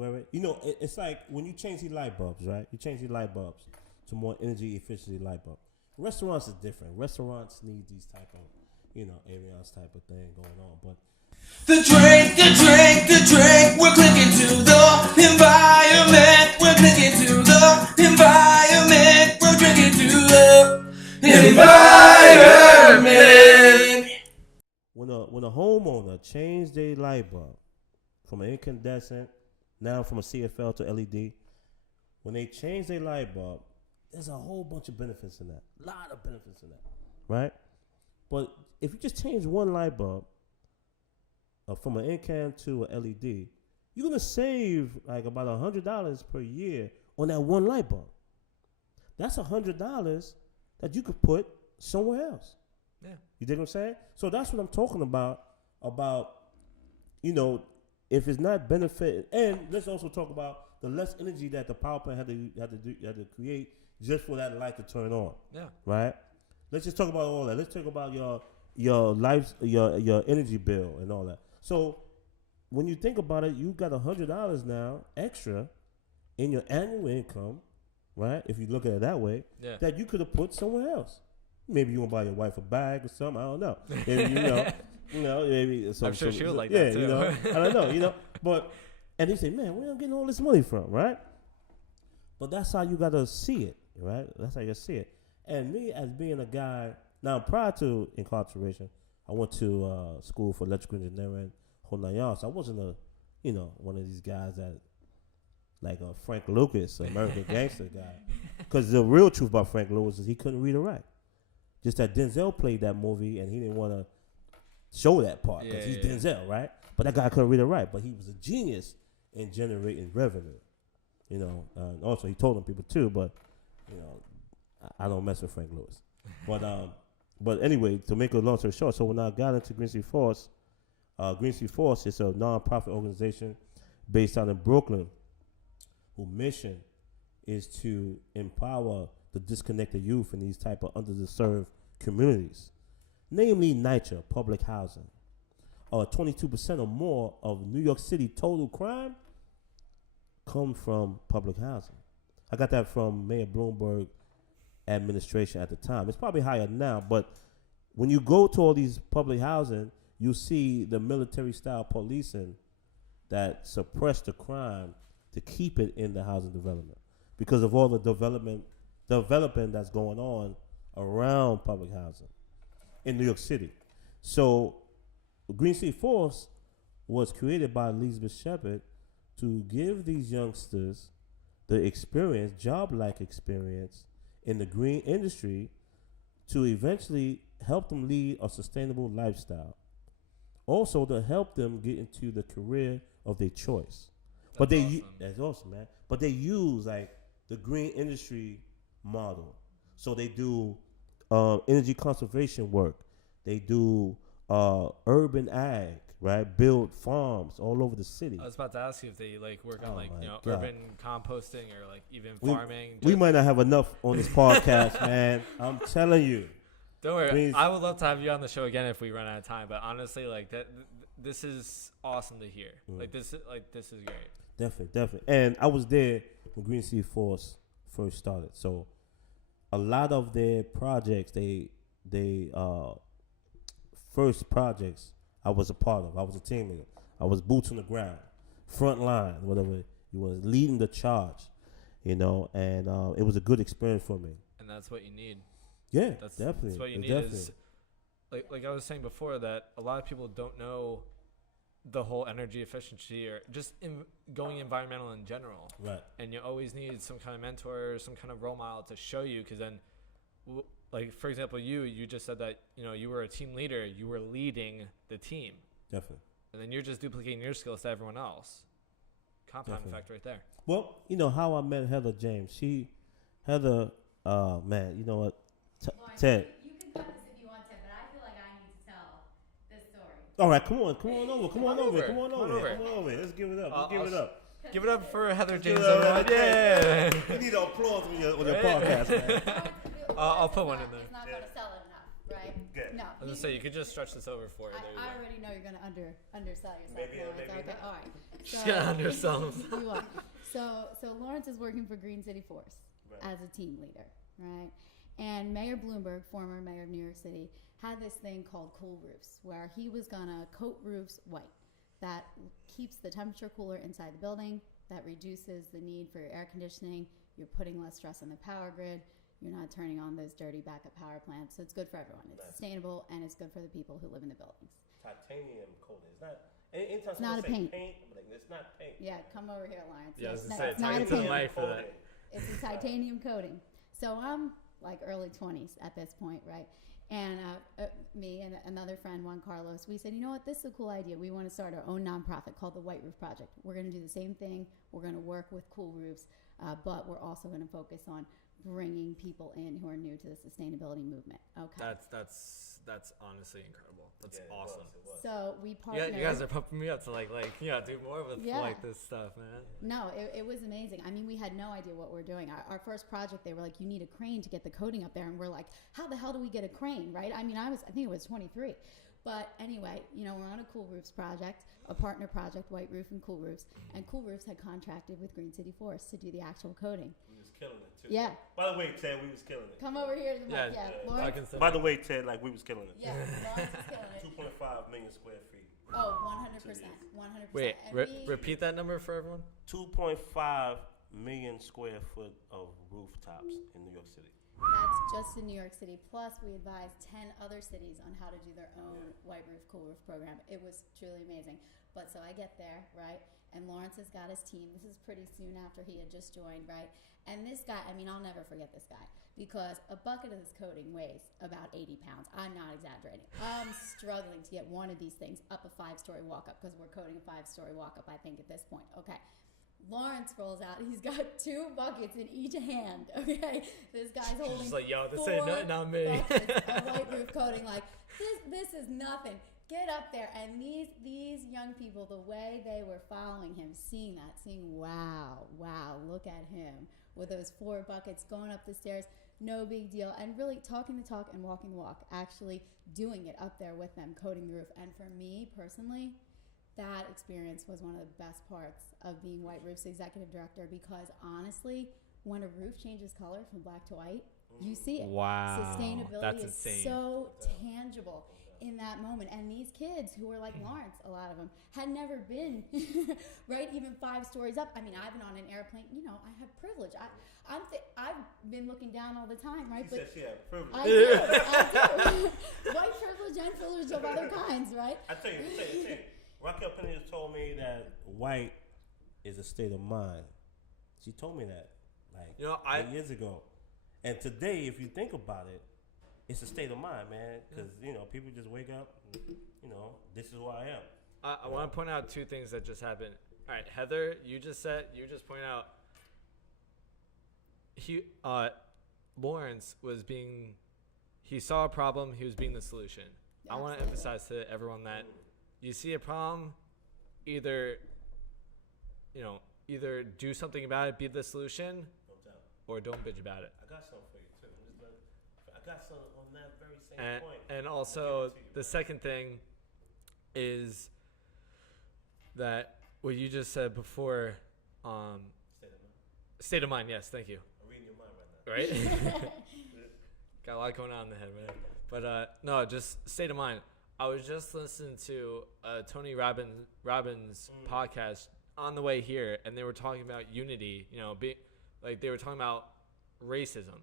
It's like when you change the light bulbs, right? You change the light bulbs to more energy efficiency light bulb. Restaurants is different. Restaurants need these type of, areas type of thing going on. But the drink, we're clicking to the environment. We're clicking to the environment. We're drinking to the environment. When a homeowner changed their light bulb from an incandescent, now from a CFL to LED, when they change their light bulb, there's a whole bunch of benefits in that. A lot of benefits in that, right? But if you just change one light bulb from an incan to an LED, you're going to save like about $100 per year on that one light bulb. That's $100 that you could put somewhere else. Yeah. You dig what I'm saying? So that's what I'm talking about, if it's not benefit. And let's also talk about the less energy that the power plant had to create just for that light to turn on. Yeah. Right? Let's just talk about all that. Let's talk about your life, your energy bill and all that. So when you think about it, you got $100 now extra in your annual income, right? If you look at it that way, that you could have put somewhere else. Maybe you want to buy your wife a bag or something. I don't know. Maybe, maybe I'm sure she would like that too. I don't know, But and they say, man, where am I getting all this money from, right? But that's how you gotta see it, right? That's how you gotta see it. And me as being a guy, now prior to incarceration, I went to school for electrical engineering, whole nine yards. I wasn't one of these guys that like a Frank Lucas, American gangster guy. Because the real truth about Frank Lucas is he couldn't read or write. Just that Denzel played that movie and he didn't want to show that part because he's Denzel, right? But that guy couldn't read or write. But he was a genius in generating revenue. And also he told them people too, but I don't mess with Frank Lewis. But anyway, to make a long story short, so when I got into Green Sea Force is a non-profit organization based out in Brooklyn, whose mission is to empower the disconnected youth in these type of underserved communities, namely NYCHA, public housing. 22% or more of New York City total crime come from public housing. I got that from Mayor Bloomberg administration at the time. It's probably higher now, but when you go to all these public housing, you see the military-style policing that suppress the crime to keep it in the housing development because of all the development that's going on around public housing in New York City. So Green Sea Force was created by Elizabeth Shepard to give these youngsters the experience, job-like experience in the green industry to eventually help them lead a sustainable lifestyle. Also to help them get into the career of their choice. That's awesome, man. But they use like the green industry model. So they do energy conservation work. They do urban ag, right? Build farms all over the city. I was about to ask you if they like work on urban composting or like even farming. We might not have enough on this podcast, man. I'm telling you. Don't worry. I would love to have you on the show again if we run out of time. But honestly, like this is awesome to hear. Like this is great. Definitely. And I was there when Green Sea Force first started. So a lot of their projects, they first projects I was a part of. I was a team leader. I was boots on the ground, front line, whatever you was leading the charge, and it was a good experience for me. And that's what you need. Yeah, definitely. That's what you need is like I was saying before that a lot of people don't know the whole energy efficiency or just going environmental in general. Right. And you always need some kind of mentor or some kind of role model to show you because then like for example you just said that you were a team leader, you were leading the team. Definitely. And then you're just duplicating your skills to everyone else. Compound effect right there. Well, how I met Heather James. Heather, man, you know what? Ted. You can cut this if you want to, but I feel like I need to tell this story. All right, come on over. Let's give it up. Give it up for Heather James. Yeah. You need applause on your podcast, man. I'll put one in there. It's not going to sell it enough, right? Good. No. I was gonna say you could just stretch this over for her. There you I go. already know you're gonna undersell yourself, Maybe, Lawrence. maybe Okay, not. all right. She's gonna undersell himself. You are. So Lawrence is working for Green City Force Right. as a team leader, right? And Mayor Bloomberg, former mayor of New York City, had this thing called cool roofs, where he was gonna coat roofs white. That keeps the temperature cooler inside the building. That reduces the need for your air conditioning. You're putting less stress on the power grid. You're not turning on those dirty backup power plants. So it's good for everyone. It's Right. sustainable and it's good for the people who live in the buildings. Titanium coating. It's not. Anytime It's not someone a say paint. I'm like, it's not paint. Yeah, come over here, Lawrence. Yeah, I was It's gonna not- say, it's not talking a to the paint. mic for that. It's a titanium coating. So I'm like early 20s at this point, right? And me and another friend, Juan Carlos, we said, you know what, this is a cool idea. We want to start our own nonprofit called the White Roof Project. We're going to do the same thing. We're going to work with cool roofs, but we're also going to focus on bringing people in who are new to the sustainability movement. Okay. That's honestly incredible. That's Yeah, it awesome. was. So we Yeah, partnered. you guys are pumping me up to like do more with Yeah. like this stuff, man. No, it was amazing. I mean, we had no idea what we're doing. Our first project, they were like, you need a crane to get the coating up there. And we're like, how the hell do we get a crane, right? I mean, I think it was 23. But anyway, we're on a Cool Roofs project, a partner project, White Roof and Cool Roofs. And Cool Roofs had contracted with Green City Forest to do the actual coating. We was killing it too. Yeah. By the way, Ted, we was killing it. Come over here to the mic. Yeah, Yeah, I Lawrence. can say By the way, Ted, like we was killing it. Yeah, Lawrence is killing it. 2.5 million square feet. Oh, 100%. 100%. Wait, And repeat that number for everyone. 2.5 million square foot of rooftops in New York City. That's just in New York City. Plus, we advised 10 other cities on how to do their own White Roof, Cool Roof program. It was truly amazing. But so I get there, right? And Lawrence has got his team. This is pretty soon after he had just joined, right? And this guy, I mean, I'll never forget this guy because a bucket of this coating weighs about 80 pounds. I'm not exaggerating. I'm struggling to get one of these things up a 5-story walk-up because we're coating a 5-story walk-up, I think, at this point. Okay. Lawrence rolls out. He's got 2 buckets in each hand. Okay, this guy's holding. Just like, yo, this 4 ain't nothing on me. buckets of white roof coating. Like this is nothing. Get up there, and these young people, the way they were following him, seeing, wow, look at him with those 4 buckets going up the stairs. No big deal, and really talking the talk and walking the walk. Actually doing it up there with them, coating the roof. And for me personally, that experience was one of the best parts of being White Roof's executive director because honestly, when a roof changes color from black to white, you see it. Wow, Sustainability that's is insane. so tangible in that moment. And these kids who were like Lawrence, a lot of them, had never been, right, even 5 stories up. I mean, I've been on an airplane. I have privilege. I've been looking down all the time, right? She said she had privilege. I do. White privilege and privilege of other kinds, right? I tell you. Raquel Pena told me that white is a state of mind. She told me that like 8 years ago. And today, if you think about it, it's a state of mind, man. Because, people just wake up and, this is who I am. I want to point out 2 things that just happened. All right, Heather, you just pointed out Lawrence he saw a problem, he was being the solution. Yeah, I want to emphasize to everyone that you see a problem, either do something about it, be the solution, or don't bitch about it. I got something for you, too. I got something on that very same point. And also, the second thing is that what you just said before, state of mind, yes, thank you. I'm reading your mind right now. Right? Got a lot going on in the head, man. But no, just state of mind. I was just listening to Tony Robbins' podcast on the way here, and they were talking about unity. They were talking about racism,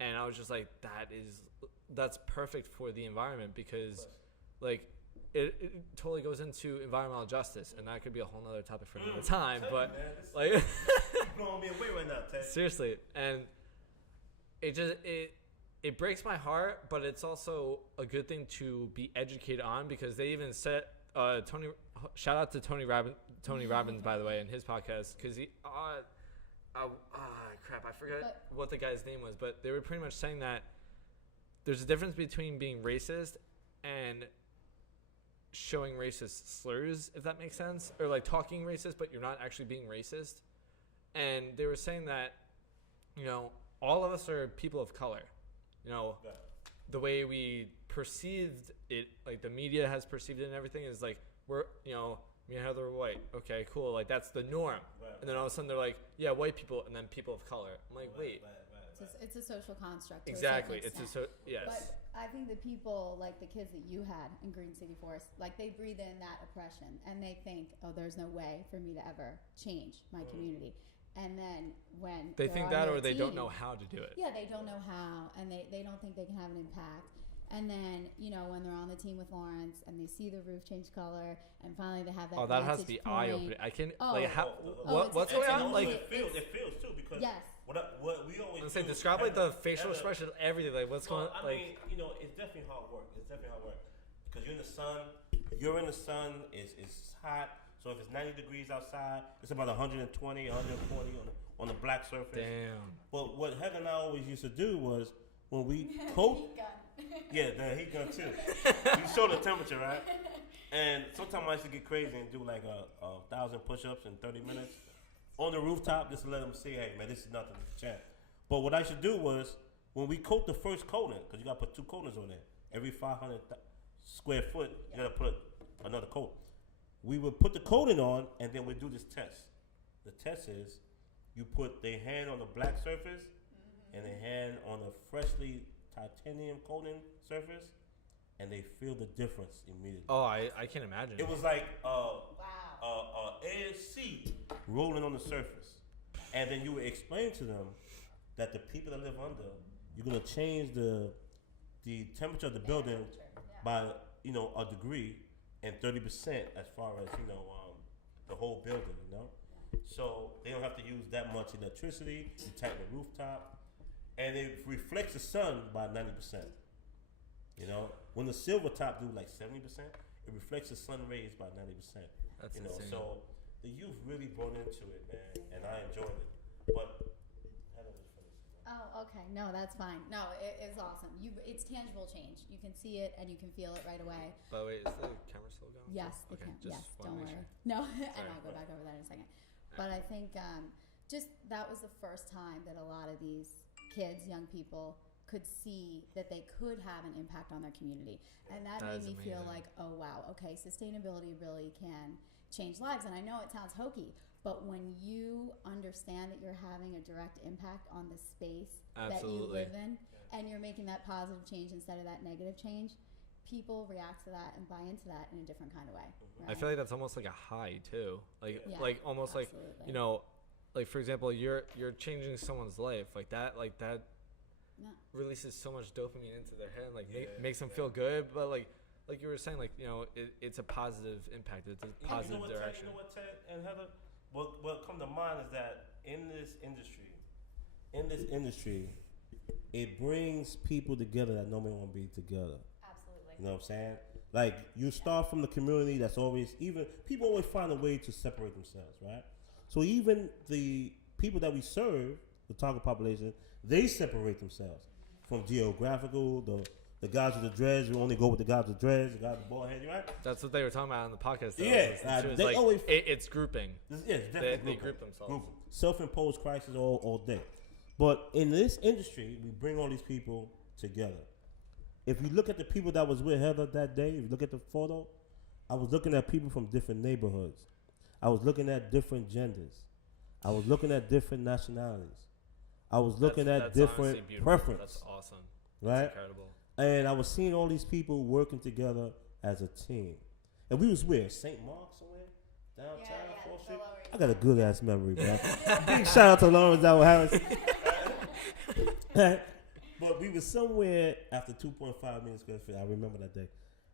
and I was just like, that's perfect for the environment because, it totally goes into environmental justice, and that could be a whole nother topic for another time. But you're blowing me away right now, Ted. Seriously, and it breaks my heart, but it's also a good thing to be educated on because they even said shout out to Tony Robbins, by the way, in his podcast because he crap, I forgot what the guy's name was, but they were pretty much saying that there's a difference between being racist and showing racist slurs, if that makes sense, or like talking racist but you're not actually being racist. And they were saying that all of us are people of color, the way we perceived it, like the media has perceived it and everything is like we're me and Heather are white. Okay, cool. Like that's the norm. Right. And then all of a sudden they're like, yeah, white people, and then people of color. I'm like, wait. It's a social construct. Exactly. To a certain extent. Yes. But I think the people, like the kids that you had in Green City Forest, like they breathe in that oppression and they think, oh, there's no way for me to ever change my community. And then when they think that, or they team, don't know how to do it. Yeah, they don't know how, and they don't think they can have an impact. And then, when they're on the team with Lawrence and they see the roof change color and finally they have that. Oh, that has to be point. eye-opening. I can What's what's going on? Like it feels too because yes. What we always say, describe like the facial expression, everything. Like what's going on? I mean, it's definitely hard work. Because you're in the sun. It's hot. So if it's 90 degrees outside, it's about 120, 140 on the black surface. Damn. But what Heather and I always used to do was when we coat. Yeah, the heat gun too. You show the temperature, right? And sometimes I used to get crazy and do like 1,000 push-ups in 30 minutes on the rooftop just to let them see, hey man, this is nothing, it's a champ. But what I should do was when we coat the first coating, because you got to put 2 coatings on there. Every 500 square foot, you got to put another coat. We would put the coating on, and then we do this test. The test is you put their hand on the black surface and their hand on a freshly titanium coating surface, and they feel the difference immediately. Oh, I can't imagine. It was like ASC rolling on the surface. And then you would explain to them that the people that live under, you're going to change the temperature of the building by, a degree and 30% as far as, the whole building, So they don't have to use that much electricity. You tighten the rooftop. And it reflects the sun by 90%. When the silver top do like 70%, it reflects the sun rays by 90%. That's insane. So the youth really brought into it, man, and I enjoyed it. But Heather was finished. Oh, okay. No, that's fine. No, it's awesome. It's tangible change. You can see it and you can feel it right away. By the way, is the camera still going? Yes, Okay, yes. wanna Don't make worry. sure. No, Sorry, and I'll go back over that in a second. But I think just that was the first time that a lot of these kids, young people, could see that they could have an impact on their community. And that made me feel like, oh wow, okay, sustainability really can change lives. And I know it sounds hokey, but when you understand that you're having a direct impact on the space that you live in, and you're making that positive change instead of that negative change, people react to that and buy into that in a different kind of way. Right? I feel like that's almost like a high too. Like almost absolutely. like like for example, you're changing someone's life like that releases so much dopamine into their head, like makes them feel good. But like you were saying, it's a positive impact. It's a positive direction. You know what, Ted and Heather? What come to mind is that in this industry, it brings people together that normally won't be together. Absolutely. You know what I'm saying? Like you start from the community that's always people always find a way to separate themselves, right? So even the people that we serve, the target population, they separate themselves from geographical, the guys with the dreads who only go with the guys with the dreads, the guys with the bald head, right? That's what they were talking about on the podcast. It's grouping. It's definitely they group themselves. Grouping. Self-imposed crisis all day. But in this industry, we bring all these people together. If you look at the people that was with Heather that day, if you look at the photo, I was looking at people from different neighborhoods. I was looking at different genders. I was looking at different nationalities. I was looking at different preference. That's awesome. Right? That's incredible. And I was seeing all these people working together as a team. And we was where? St. Mark somewhere? Downtown, 4th Street? I got a good ass memory, man. Big shout out to Lawrence Dowell Harris. But we was somewhere after 2.5 million square feet. I remember that day.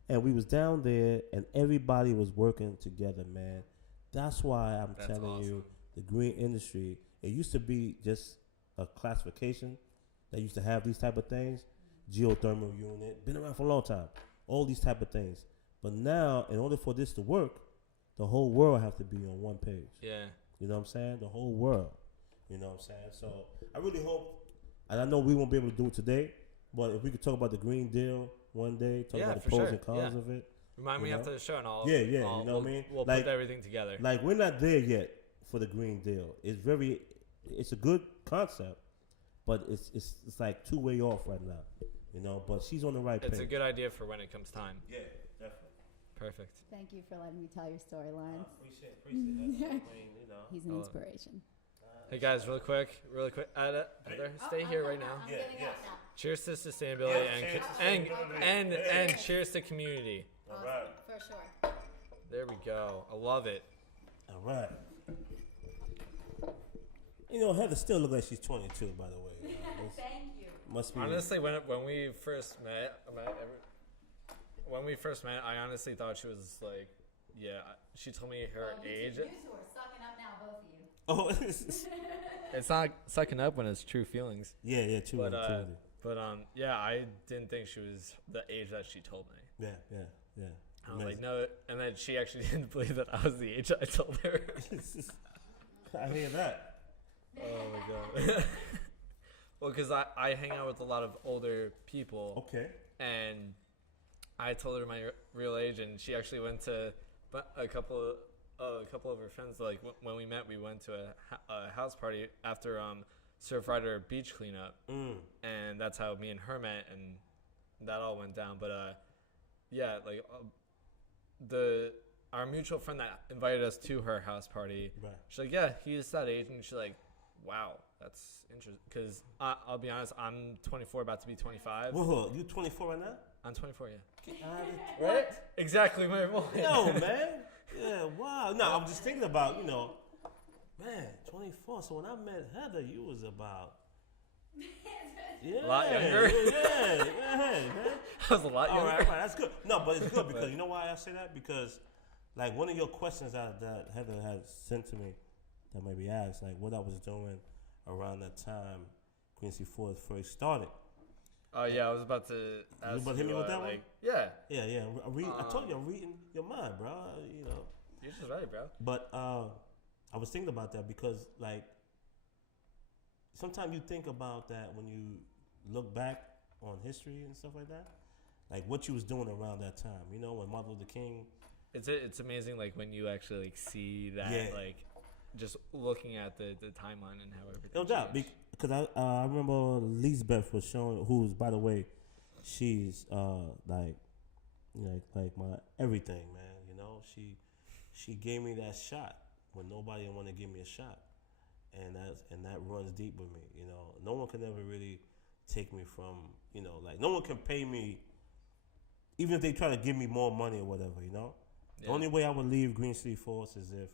And we was down there and everybody was working together, man. That's why I'm telling you, the green industry, it used to be just a classification that used to have these type of things. Geothermal unit, been around for a long time. All these type of things. But now, in order for this to work, the whole world have to be on one page. Yeah. You know what I'm saying? The whole world. You know what I'm saying? So I really hope, and I know we won't be able to do it today, but if we could talk about the Green Deal one day, talk about the pros and cons of it. Remind me after the show and I'll you know what I mean? We'll put everything together. Like we're not there yet for the Green Deal. It's a good concept, but it's like 2 way off right now. you know. But she's on the right page. It's a good idea for when it comes time. Yeah, definitely. Perfect. Thank you for letting me tell your story, Lawrence. Appreciate that. I mean, you know. He's an inspiration. Hey guys, really quick, Heather, stay here right now. I'm getting out now. Cheers to sustainability and cheers to community. All right. For sure. There we go. I love it. All right. You know, Heather still looks like she's 22, by the way. Thank you. Must be. Honestly, when we first met, I honestly thought she was like, yeah. She told me her age. You two are sucking up now, both of you. Oh, It's not sucking up when it's true feelings. yeah, true. But yeah, I didn't think she was the age that she told me. Yeah. I was like, no, and then she actually didn't believe that I was the age I told her. I hear that. Oh my god. Well, because I hang out with a lot of older people. Okay. And I told her my real age, and she actually went to a couple of her friends. Like when we met, we went to a house party after Surf Rider beach cleanup, and that's how me and her met, and that all went down. But yeah, like our mutual friend that invited us to her house party, right. She's like, yeah, he's that age, and she's like, wow, that's interesting. Because I'll be honest, I'm 24, about to be 25. Whoa, you 24 right now? I'm 24, yeah. Get out of Right? Exactly my point. No, man. Yeah, wow. No, I'm just thinking about, you know, man, 24. So when I met Heather, you was about... Yeah, A lot younger. Yeah, man. I was a lot younger. All right, that's good. No, but it's good because, you know why I say that? Because, like, one of your questions that Heather had sent to me that maybe asked, like, what I was doing around that time Quincy Ford first started. Oh, yeah, I was about to ask you about to hit me with that one? Yeah. Yeah. I told you I'm reading your mind, bro. You know. You're just right, bro. But I was thinking about that because, like, sometimes you think about that when you look back on history and stuff like that, like what you was doing around that time. You know, when Martin Luther King. It's amazing, like when you actually like see that, like just looking at the timeline and how everything. No doubt, because I remember Lisbeth was showing, who's, by the way, she's like my everything, man. You know, she gave me that shot when nobody wanted to give me a shot. And that runs deep with me, you know. No one can ever really take me from, you know, like no one can pay me, even if they try to give me more money or whatever, you know. Yeah. The only way I would leave Green City Force is if,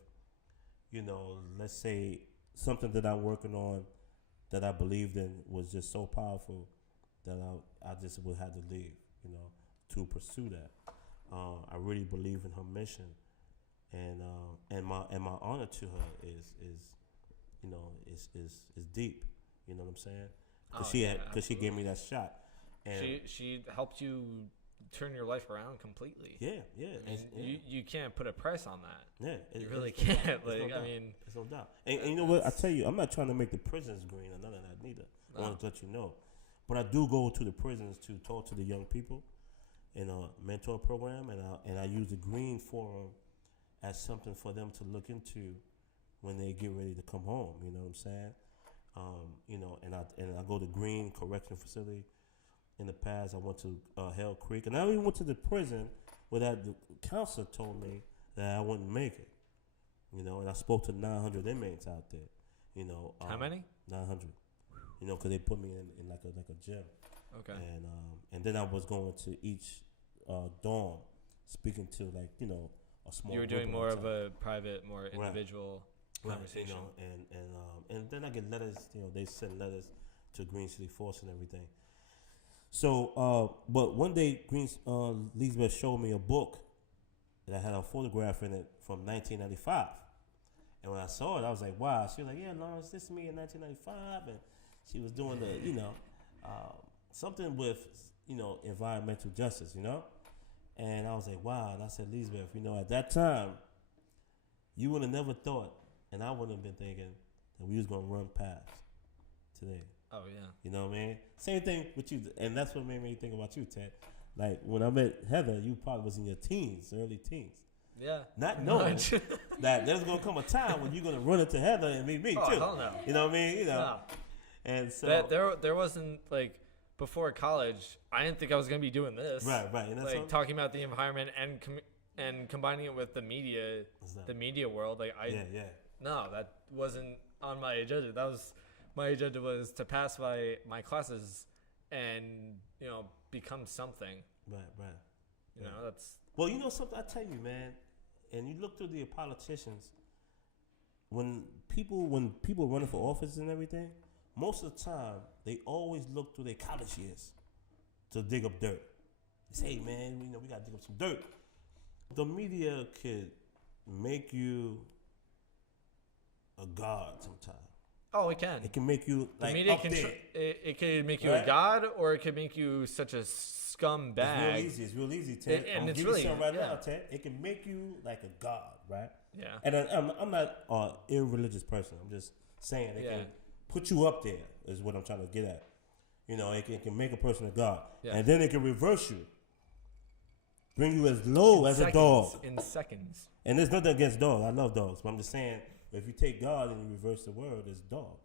you know, let's say something that I'm working on that I believed in was just so powerful that I just would have to leave, you know, to pursue that. I really believe in her mission, and my honor to her is you know, is deep. You know what I'm saying? Because she gave me that shot, and she helped you turn your life around completely. Yeah. I mean, you can't put a price on that. Yeah, you really can't. Like, no I mean, there's no doubt. And you know what? I tell you, I'm not trying to make the prisons green or none of that neither. I want to let you know, but I do go to the prisons to talk to the young people in a mentor program, and I use the Green Forum as something for them to look into when they get ready to come home. You know what I'm saying? You know, and I go to Green Correction Facility. In the past, I went to Hell Creek, and I even went to the prison where the counselor told me that I wouldn't make it. You know, and I spoke to 900 inmates out there. You know, how many? 900. You know, because they put me in like a gym. Okay. And then I was going to each dorm, speaking to, like, you know, a small. You were doing more of a private, more individual. Right. Conversation. You know, and then I get letters. You know, they send letters to Green City Force and everything. So, but one day, Lisbeth showed me a book that had a photograph in it from 1995. And when I saw it, I was like, wow. She was like, yeah, Lawrence, this is me in 1995. And she was doing the, you know, something with, you know, environmental justice, you know. And I was like, wow. And I said, Lisbeth, you know, at that time, you would have never thought, and I wouldn't have been thinking, that we was going to run past today. Oh, yeah. You know what I mean? Same thing with you. And that's what made me think about you, Ted. Like, when I met Heather, you probably was in your teens, early teens. Yeah. Not knowing that there's going to come a time when you're going to run into Heather and meet me, too. Oh, hell no. You know what I mean? You know. No. And so. There wasn't, like, before college, I didn't think I was gonna be doing this. Right. And that's Like talking about the environment and combining it with the media world. Like yeah. No, that wasn't on my agenda. That was my agenda was to pass my classes and become something. Right. You know, that's Well, you know something, I tell you, man, and you look through the politicians, when people are running for office and everything, most of the time they always look through their college years to dig up dirt. They say, hey man, we gotta dig up some dirt. The media could make you a god sometimes. Oh, it can. It can make you like the media up there. It can make you Right? a god, or it can make you such a scumbag. It's real easy, Ted. And I'm it's giving really you something right yeah. now, Ted. It can make you like a god, right? Yeah. And I'm not an irreligious person. I'm just saying it can put you up there is what I'm trying to get at. It can make a person a god. Yeah. And then it can reverse you. Bring you as low as a dog. In seconds. And there's nothing against dogs. I love dogs. But I'm just saying, if you take God and you reverse the word, it's dog.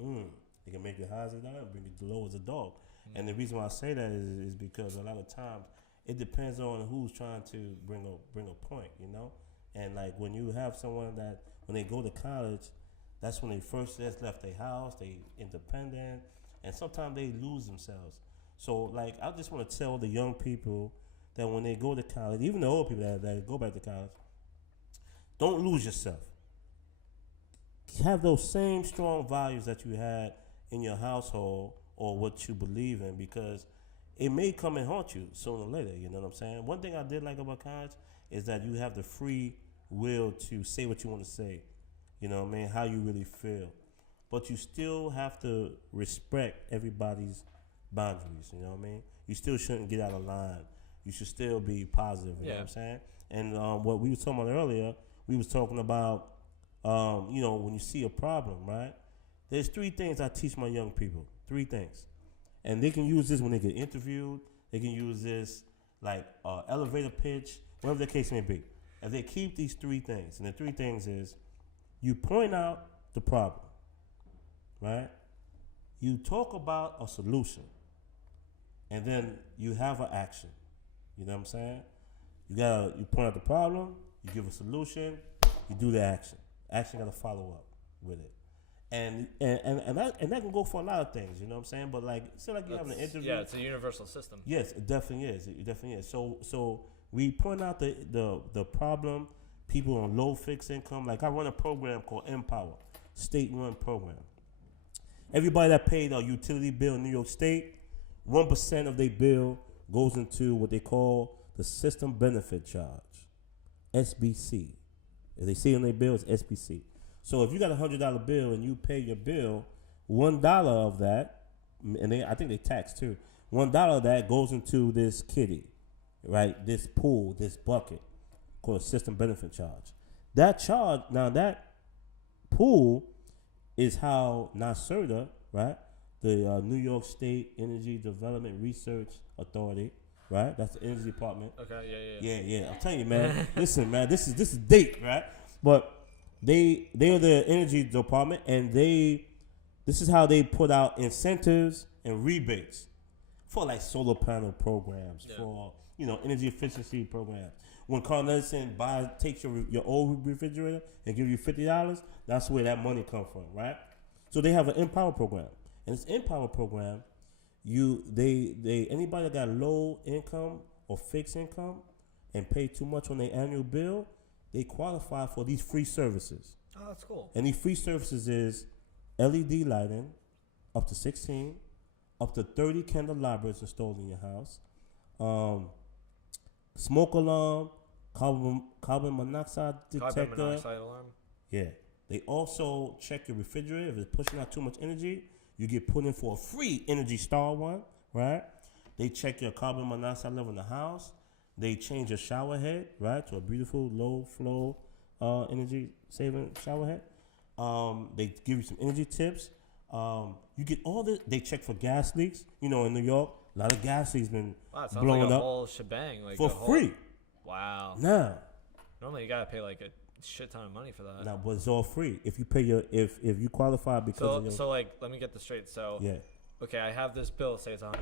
It can make you high as a dog and bring you low as a dog. And the reason why I say that is because a lot of times it depends on who's trying to bring a point, And like when you have someone that when they go to college, that's when they first just left their house, they independent, and sometimes they lose themselves. So like I just want to tell the young people that when they go to college, even the old people that go back to college, don't lose yourself. Have those same strong values that you had in your household or what you believe in, because it may come and haunt you sooner or later. You know what I'm saying? One thing I did like about college is that you have the free will to say what you want to say. You know what I mean? How you really feel. But you still have to respect everybody's boundaries. You know what I mean? You still shouldn't get out of line. You should still be positive. You know what I'm saying? And what we were talking about earlier, we was talking about, when you see a problem, right? There's 3 things I teach my young people. 3 things. And they can use this when they get interviewed. They can use this like elevator pitch, whatever the case may be. And they keep these 3 things. And the 3 things is you point out the problem, right? You talk about a solution. And then you have an action. You know what I'm saying? You point out the problem, you give a solution, you do the action. Action got to follow up with it. And that can go for a lot of things, you know what I'm saying? But like, say like you're having an interview. Yeah, it's a universal system. Yes, it definitely is. It definitely is. So we point out the problem, people on low fixed income. Like I run a program called Empower, state-run program. Everybody that paid a utility bill in New York State, 1% of their bill goes into what they call the System Benefit Charge, SBC. If they see on their bill, it's SBC. So if you got $100 bill and you pay your bill, $1 of that, and I think they tax too, $1 of that goes into this kitty, right? This pool, this bucket called a System Benefit Charge. That pool is how NYSERDA, right? The New York State Energy Development Research Authority, right? That's the energy department. Okay, Yeah. I'm telling you, man. Listen, man. This is deep, right? But they are the energy department, and this is how they put out incentives and rebates for like solar panel programs, for energy efficiency programs. When Carl Edison takes your old refrigerator and give you $50, that's where that money comes from, right? So they have an Empower program. And this Empower program, anybody that got low income or fixed income and pay too much on their annual bill, they qualify for these free services. Oh, that's cool. And these free services is LED lighting, up to 16, up to 30 candelabras installed in your house, smoke alarm, carbon monoxide detector. Carbon monoxide alarm. Yeah. They also check your refrigerator. If it's pushing out too much energy, you get put in for a free Energy Star one, right? They check your carbon monoxide level in the house. They change your shower head, right, to a beautiful low flow energy saving shower head. They give you some energy tips. You get all this. They check for gas leaks. In New York, a lot of gas leaks been blowing like a up whole shebang, like for free. Wow. Now, normally you gotta pay like a shit ton of money for that. No, but it's all free if you pay if you qualify because of your. So like, let me get this straight. So yeah, okay, I have this bill, say it's $100.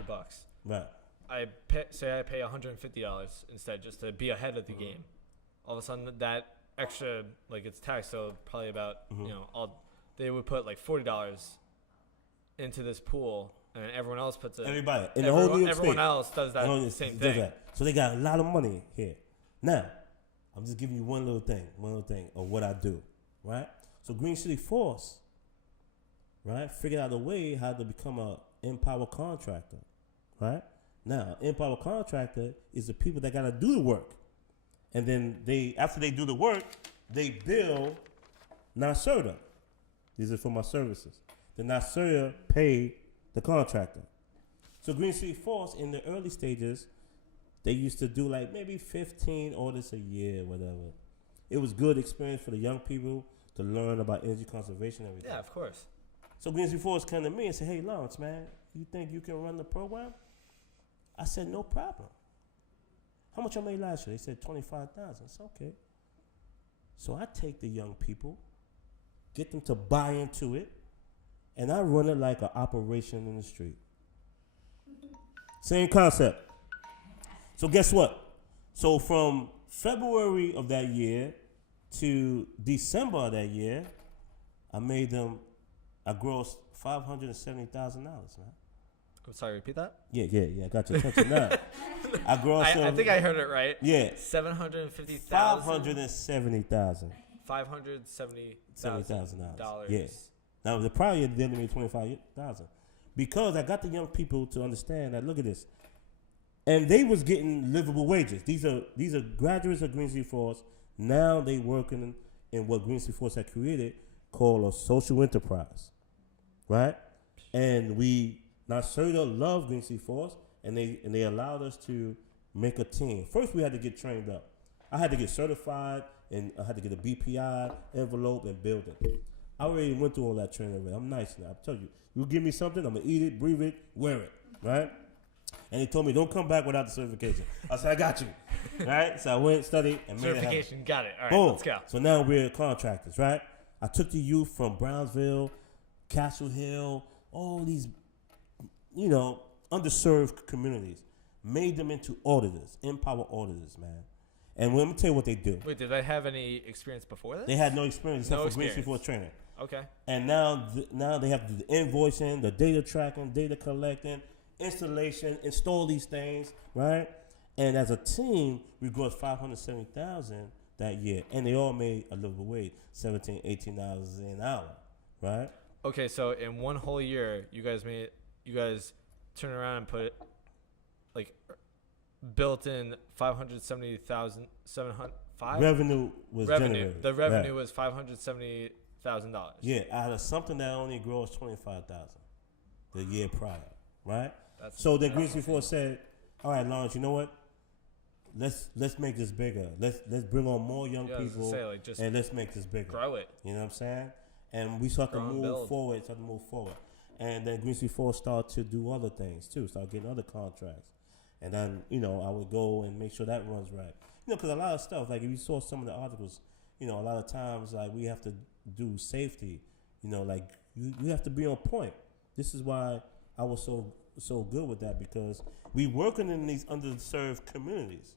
Right. I pay $150 instead just to be ahead of the game. All of a sudden that extra, like it's taxed, so probably about, they would put like $40 into this pool, and everyone else puts it. Everybody in the whole New York everyone State. else does that same thing. So they got a lot of money here. Now, I'm just giving you one little thing of what I do, right? So Green City Force, right, figured out a way how to become a Empower contractor, right? Now, Empower contractor is the people that got to do the work. And then after they do the work, they bill NYSERDA. These are for my services. The NYSERDA pay the contractor. So Green City Force, in the early stages, they used to do like maybe 15 orders a year, whatever. It was good experience for the young people to learn about energy conservation and everything. Yeah, of course. So Green City Force came to me and said, hey, Lawrence, man, you think you can run the program? I said, no problem. How much I made last year? They said 25,000. It's okay. So I take the young people, get them to buy into it, and I run it like an operation in the street. Same concept. So guess what? So from February of that year to December of that year, I grossed $570,000, man. I'm sorry, repeat that? Yeah, I got your attention now. I grossed I think I heard it right. Yeah. 750,000. $570,000. $570,000. Yes. Now the prior year they made $25,000 because I got the young people to understand that. Look at this, and they was getting livable wages. These are graduates of Green City Force. Now they working in what Green City Force had created called a social enterprise, right? And NYSERDA loved Green City Force, and they allowed us to make a team. First, we had to get trained up. I had to get certified, and I had to get a BPI envelope and build it. I already went through all that training already. I'm nice now. I tell you, you give me something, I'm gonna eat it, breathe it, wear it, right? And he told me, don't come back without the certification. I said, I got you, right? So I went, studied, and made it happen. Certification, got it. All right, boom. Let's go. So now we're contractors, right? I took the youth from Brownsville, Castle Hill, all these, underserved communities, made them into auditors, Empower auditors, man. And let me tell you what they do. Wait, did they have any experience before this? They had no experience except for Green City Force training. Okay. And now they have to do the invoicing, the data tracking, data collecting, installation, install these things, right? And as a team, we grossed $570,000 that year, and they all made a livable wage, $17, $18 an hour, right? Okay, so in one whole year, you guys turn around and put like built in 570,000 revenue was generated. The revenue was $570,000. Yeah, out of something that only grows 25,000 the year prior, right? So the Green City Force said, "All right, Lawrence, you know what? Let's make this bigger. Let's bring on more young people, and let's make this bigger. Grow it. You know what I'm saying? And we start to move forward. And then Green City Force started to do other things too. Start getting other contracts, and then I would go and make sure that runs right. Because a lot of stuff, like if you saw some of the articles, a lot of times like we have to do safety. Like you have to be on point. This is why I was so good with that, because we working in these underserved communities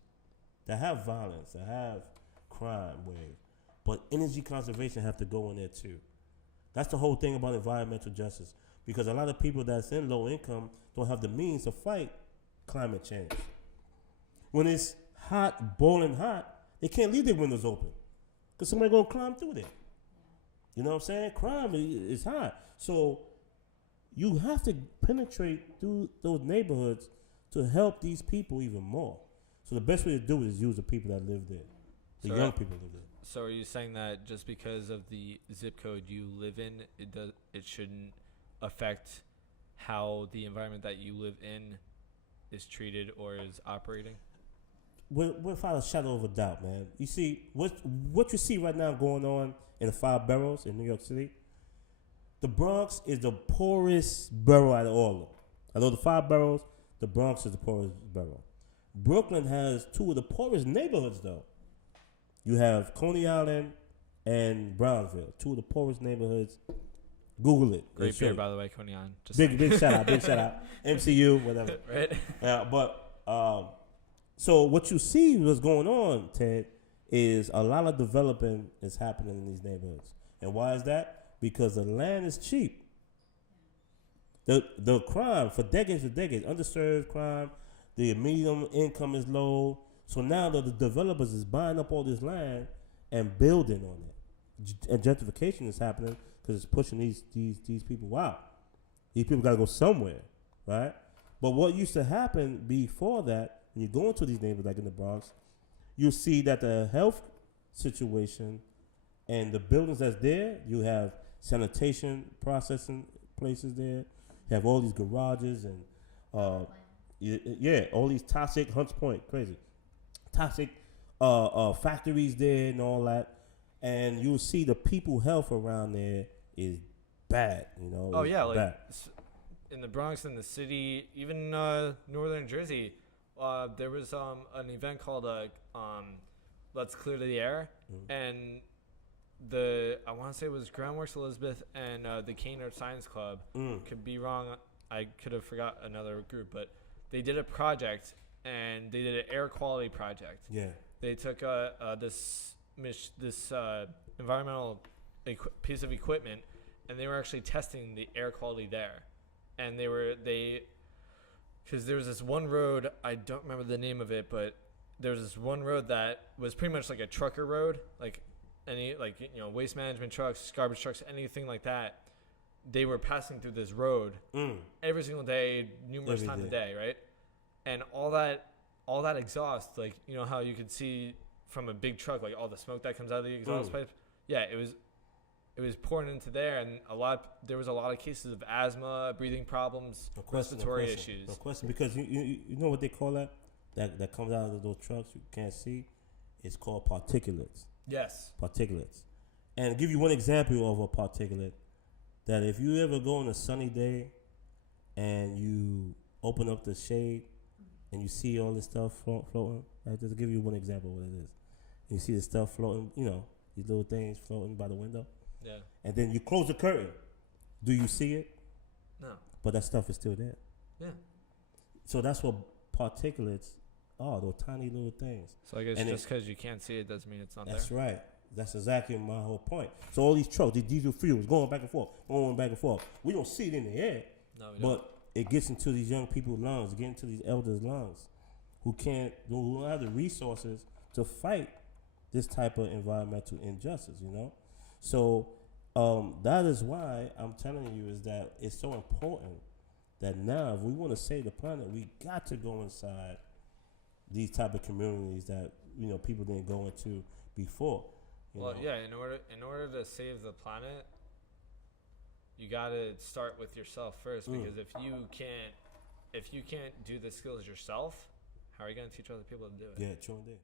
that have violence, that have crime wave, but energy conservation have to go in there too. That's the whole thing about environmental justice, because a lot of people that's in low income don't have the means to fight climate change. When it's hot, boiling hot, they can't leave their windows open because somebody gonna climb through there. You know what I'm saying? Crime is hot. So you have to penetrate through those neighborhoods to help these people even more. So the best way to do it is use the people that live there, the young people that live there. So are you saying that just because of the zip code you live in, it shouldn't affect how the environment that you live in is treated or is operating? Without a shadow of a doubt, man. You see, what you see right now going on in the 5 boroughs in New York City, the Bronx is the poorest borough out of all of them. Out of the 5 boroughs, the Bronx is the poorest borough. Brooklyn has 2 of the poorest neighborhoods, though. You have Coney Island and Brownsville, 2 of the poorest neighborhoods Google it. Great It's beer, really- by the way, Coney Island. Just Big shout out, MCU, whatever. right? Yeah, but so what you see what's going on, Ted, is a lot of developing is happening in these neighborhoods. And why is that? Because the land is cheap. The crime for decades and decades, underserved crime, the medium income is low. So now the developers is buying up all this land and building on it. And gentrification is happening because it's pushing these people out. These people got to go somewhere, right? But what used to happen before that, when you go into these neighborhoods like in the Bronx, you see that the health situation and the buildings that's there, you have sanitation processing places there. You have all these garages and all these toxic Hunts Point, crazy toxic factories there and all that. And you'll see the people health around there is bad, you know. Oh yeah, like bad. in the Bronx, in the city, even northern Jersey, there was an event called Let's Clear the Air, and I want to say it was Groundworks Elizabeth and the Kane Earth Science Club. Could be wrong. I could have forgot another group, but they did a project, and they did an air quality project. Yeah. They took this environmental piece of equipment, and they were actually testing the air quality there. And because there was this one road, I don't remember the name of it, but there was this one road that was pretty much like a trucker road, like any, like, you know, waste management trucks, garbage trucks, anything like that. They were passing through this road every single day, numerous times a day, right? And all that exhaust, like, you know how you could see from a big truck, like all the smoke that comes out of the exhaust pipe. Yeah, it was pouring into there, and there was a lot of cases of asthma, breathing problems, respiratory issues. No question, because you know what they call that comes out of those trucks you can't see? It's called particulates. Yes. Particulates. And give you one example of a particulate, that if you ever go on a sunny day and you open up the shade and you see all this stuff floating, right? Just to give you one example of what it is. You see the stuff floating, you know, these little things floating by the window. Yeah. And then you close the curtain. Do you see it? No. But that stuff is still there. Yeah. So that's what particulates are, those tiny little things. So I guess just because you can't see it doesn't mean it's not there. That's right. That's exactly my whole point. So all these trucks, these diesel fuels going back and forth. We don't see it in the air. No, we don't. But it gets into these young people's lungs, get into these elders' lungs who don't have the resources to fight this type of environmental injustice, you know? So that is why I'm telling you is that it's so important that now if we want to save the planet, we got to go inside these type of communities that, you know, people didn't go into before. Well, yeah, in order to save the planet, you got to start with yourself first, because if you can't do the skills yourself, how are you going to teach other people to do it? Yeah, true indeed.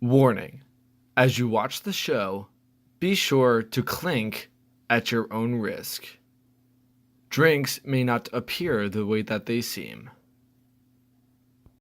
Warning. As you watch the show, be sure to clink at your own risk. Drinks may not appear the way that they seem.